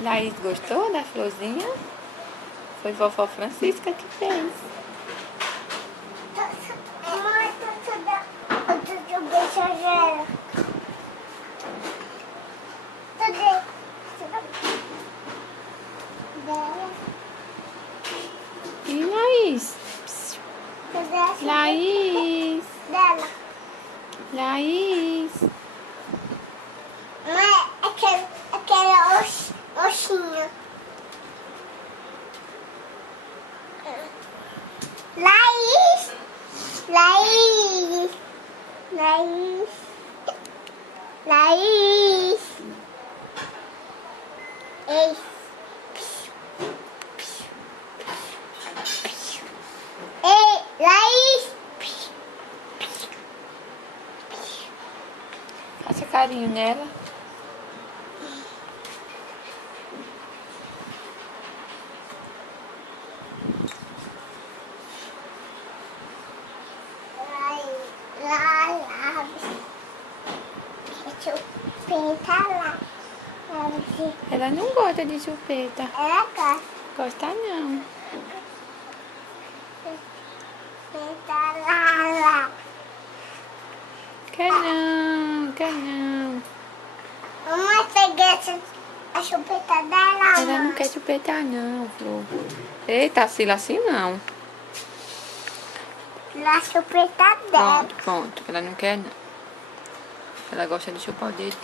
Laís gostou da florzinha? Foi vovó Francisca que fez. Mãe, eu beijo ela. E Laís? Psiu. Laís? Dela. Laís? Mãe, aquele ossinho. Laís! Laís! Laís! Laís! Ei! Ei, Laís! Faça carinho nela. Lá. Deixa eu pintar lá. Ela não gosta de chupeta. Ela gosta. Gosta não. Pintar lá. Quer não, quer não. Mamãe, peguei a chupeta dela. Ela não quer chupetar não, Flor. Eita, Sila, assim não. A chupeta dela. Pronto, ela não quer não. Ela gosta de chupar o dedo.